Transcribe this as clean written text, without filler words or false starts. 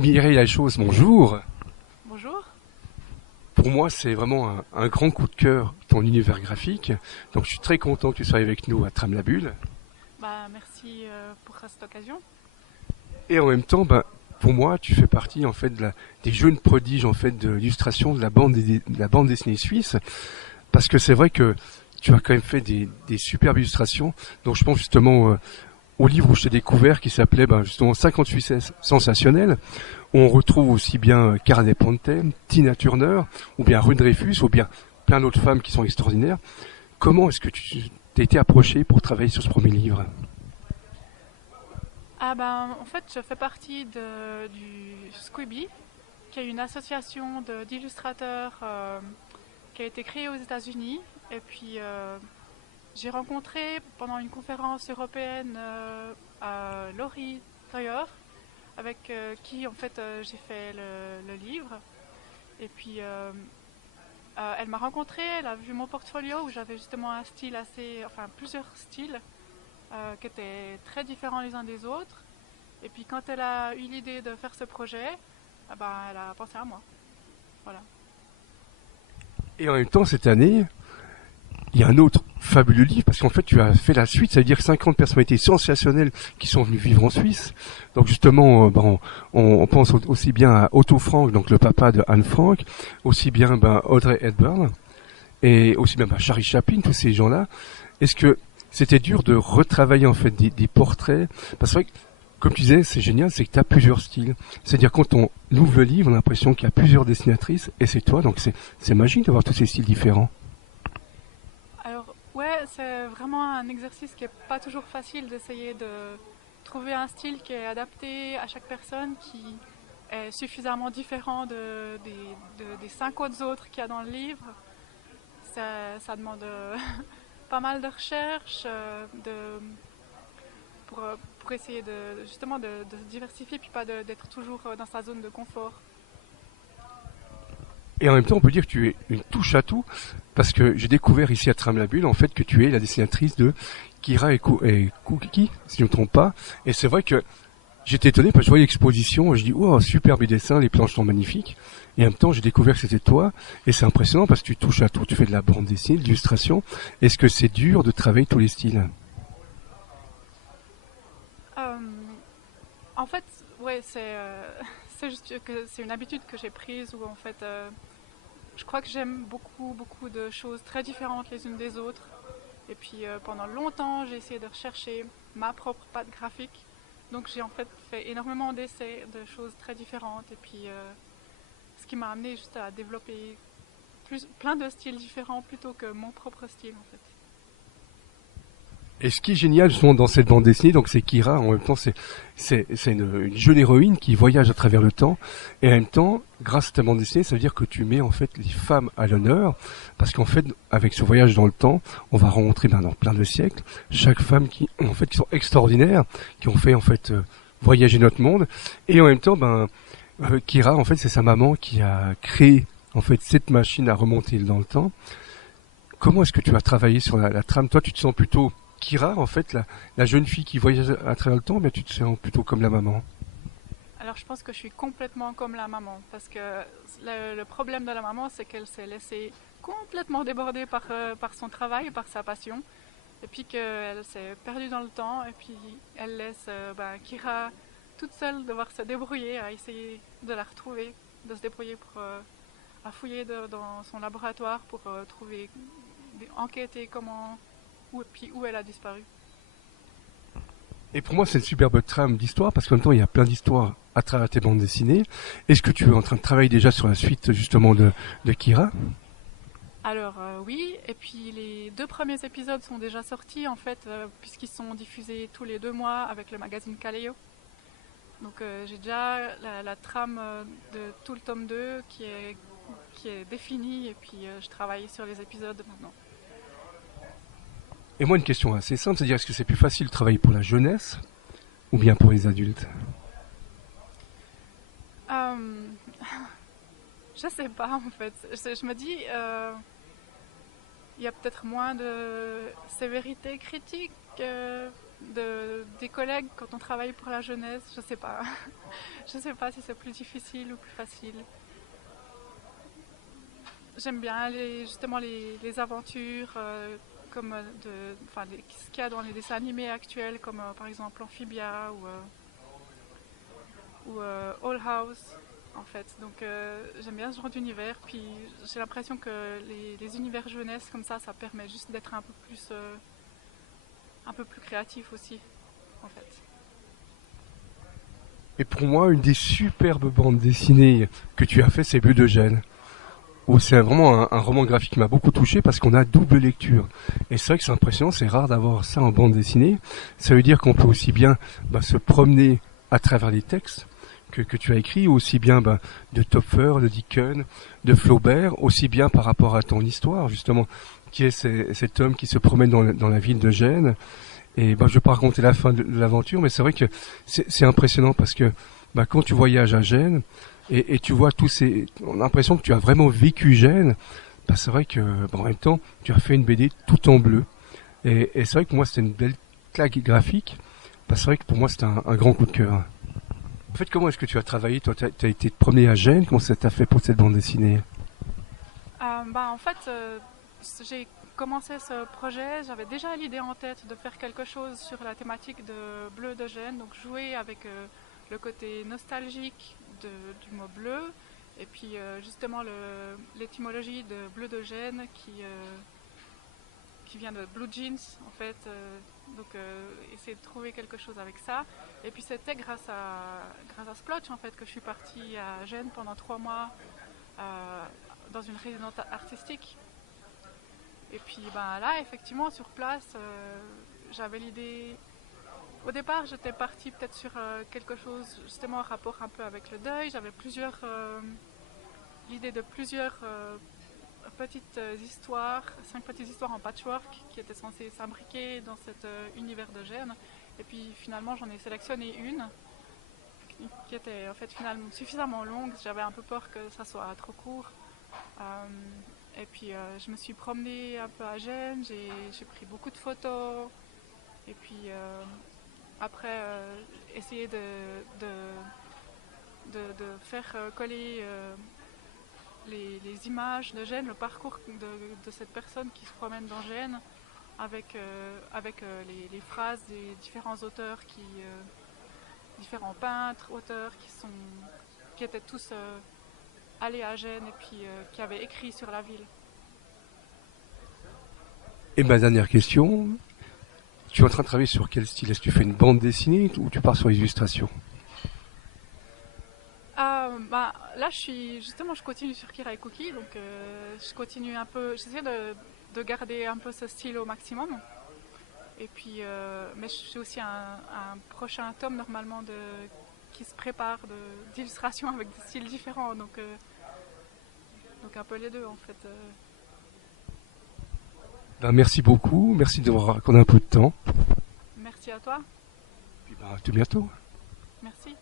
Mireille Lachose, bonjour. Bonjour. Pour moi, c'est vraiment un grand coup de cœur, ton univers graphique. Donc, je suis très content que tu sois avec nous à Tram la Bulle. Merci pour cette occasion. Et en même temps, pour moi, tu fais partie en fait des jeunes prodiges en fait de l'illustration de la bande dessinée suisse. Parce que c'est vrai que tu as quand même fait des superbes illustrations. Donc, je pense justement au livre où je t'ai découvert qui s'appelait justement 58 sensationnels, où on retrouve aussi bien Carnet Pontem, Tina Turner, ou bien Ruth Dreyfus, ou bien plein d'autres femmes qui sont extraordinaires. Comment est-ce que tu t'es été approché pour travailler sur ce premier livre? En fait, je fais partie du Squibi, qui est une association d'illustrateurs qui a été créée aux États-Unis. Et puis, j'ai rencontré pendant une conférence européenne Laurie Toyer, avec qui en fait j'ai fait le livre. Et puis, elle m'a rencontré, elle a vu mon portfolio où j'avais justement un style plusieurs styles qui étaient très différents les uns des autres. Et puis quand elle a eu l'idée de faire ce projet, elle a pensé à moi. Voilà. Et en même temps, cette année, il y a un autre fabuleux livre, parce qu'en fait, tu as fait la suite, ça veut dire 50 personnalités sensationnelles qui sont venues vivre en Suisse. Donc justement, on pense aussi bien à Otto Frank, donc le papa de Anne Frank, aussi bien Audrey Hepburn, et aussi bien Charlie Chaplin, tous ces gens-là. Est-ce que c'était dur de retravailler en fait des portraits? Parce que, comme tu disais, c'est génial, c'est que tu as plusieurs styles. C'est-à-dire quand on ouvre le livre, on a l'impression qu'il y a plusieurs dessinatrices, et c'est toi, donc c'est magique d'avoir tous ces styles différents. Alors ouais, c'est vraiment un exercice qui est pas toujours facile d'essayer de trouver un style qui est adapté à chaque personne, qui est suffisamment différent des 5 autres qu'il y a dans le livre. Ça demande pas mal de recherches pour essayer justement de se diversifier puis pas d'être toujours dans sa zone de confort. Et en même temps, on peut dire que tu es une touche à tout, parce que j'ai découvert ici à Tram-la-Bulle, en fait, que tu es la dessinatrice de Kira et Kuki, si je ne me trompe pas. Et c'est vrai que j'étais étonné parce que je voyais l'exposition, je dis, oh, superbe dessin, les planches sont magnifiques. Et en même temps, j'ai découvert que c'était toi, et c'est impressionnant parce que tu touches à tout. Tu fais de la bande dessinée, de l'illustration. Est-ce que c'est dur de travailler tous les styles? Euh, En fait, ouais, c'est juste que c'est une habitude que j'ai prise où en fait, je crois que j'aime beaucoup, beaucoup de choses très différentes les unes des autres. Et puis pendant longtemps, j'ai essayé de rechercher ma propre patte graphique. Donc j'ai en fait énormément d'essais de choses très différentes. Et puis ce qui m'a amené juste à développer plein de styles différents plutôt que mon propre style en fait. Et ce qui est génial justement dans cette bande dessinée, donc c'est Kira, en même temps c'est une jeune héroïne qui voyage à travers le temps, et en même temps, grâce à ta bande dessinée, ça veut dire que tu mets en fait les femmes à l'honneur, parce qu'en fait, avec ce voyage dans le temps, on va rencontrer dans plein de siècles, chaque femme qui sont extraordinaires, qui ont fait en fait voyager notre monde, et en même temps, Kira, en fait, c'est sa maman qui a créé en fait cette machine à remonter dans le temps. Comment est-ce que tu as travaillé sur la trame? Toi, tu te sens plutôt Kira, en fait, la jeune fille qui voyage à travers le temps, mais tu te sens plutôt comme la maman. Alors je pense que je suis complètement comme la maman parce que le problème de la maman c'est qu'elle s'est laissée complètement déborder par son travail et par sa passion et puis qu'elle s'est perdue dans le temps et puis elle laisse Kira toute seule devoir se débrouiller à essayer de la retrouver, de se débrouiller pour à fouiller dans son laboratoire pour trouver, enquêter où elle a disparu. Et pour moi, c'est une superbe trame d'histoire, parce qu'en même temps, il y a plein d'histoires à travers tes bandes dessinées. Est-ce que tu es en train de travailler déjà sur la suite, justement, de Kira? Alors oui, et puis les 2 premiers épisodes sont déjà sortis en fait, puisqu'ils sont diffusés tous les 2 mois avec le magazine Kaleo. Donc j'ai déjà la trame de tout le tome 2 qui est définie et puis je travaille sur les épisodes maintenant. Et moi, une question assez simple, c'est-à-dire, est-ce que c'est plus facile de travailler pour la jeunesse ou bien pour les adultes? Euh, je sais pas en fait, je me dis il y a peut-être moins de sévérité critique. des collègues quand on travaille pour la jeunesse, je sais pas. Je sais pas si c'est plus difficile ou plus facile. J'aime bien justement les aventures comme ce qu'il y a dans les dessins animés actuels, comme par exemple Amphibia ou All House, en fait. Donc j'aime bien ce genre d'univers. Puis j'ai l'impression que les univers jeunesse comme ça permet juste d'être un peu plus créatif aussi, en fait. Et pour moi, une des superbes bandes dessinées que tu as fait, c'est Bleu de Gênes. Où c'est vraiment un roman graphique qui m'a beaucoup touché parce qu'on a double lecture. Et c'est vrai que c'est impressionnant, c'est rare d'avoir ça en bande dessinée. Ça veut dire qu'on peut aussi bien se promener à travers les textes que tu as écrits, aussi bien de Topfer, de Dickens, de Flaubert, aussi bien par rapport à ton histoire, justement, qui est cet homme qui se promène dans la ville de Gênes. Et je vais pas raconter la fin de l'aventure, mais c'est vrai que c'est impressionnant parce que quand tu voyages à Gênes et tu vois on a l'impression que tu as vraiment vécu Gênes. C'est vrai que en même temps, tu as fait une BD tout en bleu. Et c'est vrai que moi, c'était une belle claque graphique. C'est vrai que pour moi, c'était un grand coup de cœur. En fait, comment est-ce que tu as travaillé? Toi, tu as été te promener à Gênes. Comment ça t'a fait pour cette bande dessinée? En fait, j'ai commencé ce projet, j'avais déjà l'idée en tête de faire quelque chose sur la thématique de bleu de Gênes, donc jouer avec le côté nostalgique du mot bleu, et puis justement l'étymologie de bleu de Gênes qui vient de blue jeans en fait, donc essayer de trouver quelque chose avec ça. Et puis c'était grâce à Splotch en fait que je suis partie à Gênes pendant 3 mois dans une résidence artistique. Et puis là, effectivement, sur place, j'avais l'idée. Au départ, j'étais partie peut-être sur quelque chose justement en rapport un peu avec le deuil. J'avais l'idée de plusieurs petites histoires, 5 petites histoires en patchwork qui étaient censées s'imbriquer dans cet univers de Gênes. Et puis finalement, j'en ai sélectionné une qui était en fait finalement suffisamment longue. J'avais un peu peur que ça soit trop court. Et puis je me suis promenée un peu à Gênes, j'ai pris beaucoup de photos. Et puis après, essayer de faire coller les images de Gênes, le parcours de cette personne qui se promène dans Gênes avec les phrases des différents auteurs différents peintres, auteurs qui étaient tous allés à Gênes et puis qui avaient écrit sur la ville. Et ma dernière question, tu es en train de travailler sur quel style? Est-ce que tu fais une bande dessinée ou tu pars sur l'illustration? Là, je continue sur Kira et Cookie, donc je continue un peu, j'essaie de garder un peu ce style au maximum. Et puis, mais j'ai aussi un prochain tome normalement qui se prépare d'illustration avec des styles différents, donc un peu les deux en fait. Merci beaucoup, merci d'avoir accordé un peu de temps. Merci à toi. Puis à tout bientôt. Merci.